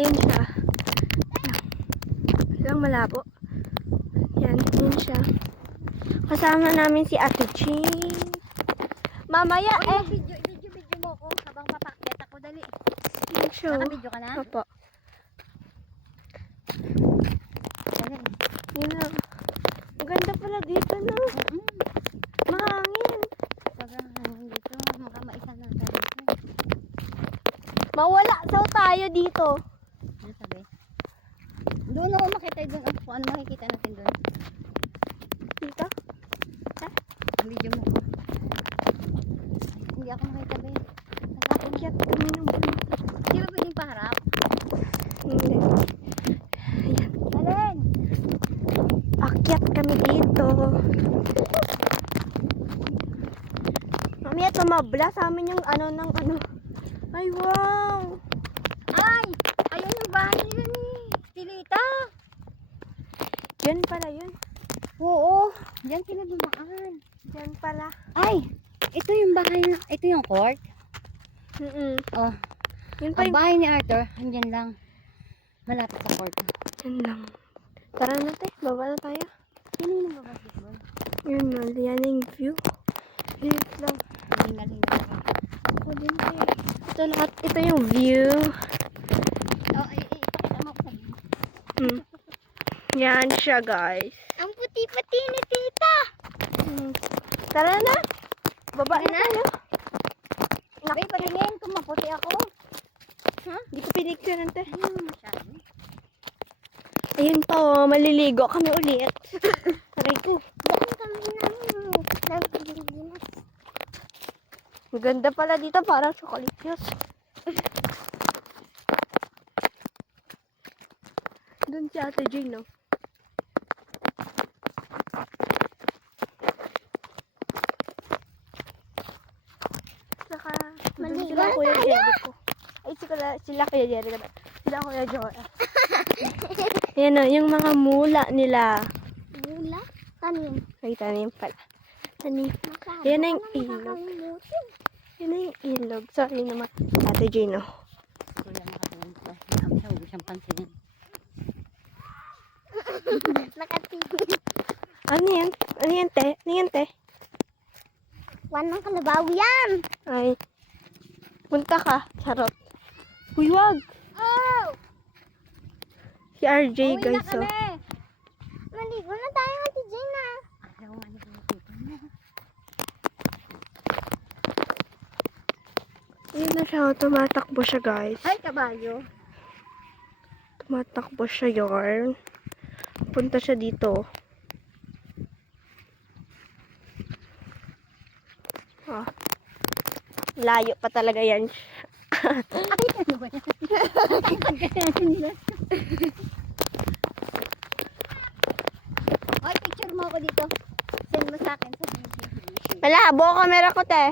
Ayan siya. Lang malabo. Yan, ayan siya. Kasama namin si Ate Jean. Mamaya Video mo ko habang papakyat ako. Dali. Ayan siya. Naka-video ka na? Opo. Dali. Yun na. Maganda pala dito, no? Mahangin. Sobrang hangin dito. Makamaisa na tayo. Mawala daw tayo dito. Ano sabi? Doon ako makita doon. Ano makikita natin doon? Dito? Ang video mo. Hindi ako makita ba yun? Akyat kami ng bundok. Di ba pwedeng paharap? Hindi. Ayan. Alin? Akyat kami dito. Mamaya tumabla sa amin yung ano ng ano. Ay, wow! Ay! Ayun yung bahay nila ni Tilita. Yan pala yun. Oo. Diyan sila dumaan. Yan pala. Ay! Ito yung bahay na, ito yung court. Oh. Yun pa Ang yung... bahay ni Arthur, andyan lang. Malapit sa court. Yan lang. Tara na tayo. Baba na tayo. Sino yung basketball? Yun na. Yan yung view. Yun lang. Hingal-hingal. Ako din tayo. Ito lahat. Ito yung view. Oh, ipakita mo ko sa view. Yan siya, guys. Ang puti-puti ni Tita. Tara na. Baba na Tara na. tayo. Bay, patingin kung maputi ako. Hindi ko pinicture nante. Masyado. Ayun pa, oh. Maliligo kami ulit. Aray ko. Bakit kami namin nagpiliginas? Ang ganda pala dito. Parang chocolate juice. Doon si Ate Jane, no? Saka, doon sila Kuya Jerry ko. Ay, sila Kuya Jerry ko. Sila Kuya Joel. Yan o, yung mga mula nila. Mula? Tanim. Ay, tanim pala. Tanim. Yan na yung ilog. Yan na yung ilog. Sorry naman. Ate Jane, no? Kuya, nakatulong ko. Marami siya, huwag siyang pansinin. Nakatingin. Ano yan? Ano yan, te? Ano yan, te? Wanang kalabaw yan. Ay. Punta ka. Charot. Uy, wag. Oh! Si RJ, Uwi na guys, oh. kami. Maligo na tayo, Ate Gina. Ayaw nga niya pinakita na. Ayun na siya, oh. Tumatakbo siya, guys. Ay, kabayo. Tumatakbo siya, yarn. Punta siya dito. Ah. Layo pa talaga yan. Ay, ano ba yan? Ay, picture mo ako dito. Send mo sa akin sa video. Malabo ang camera ko, te.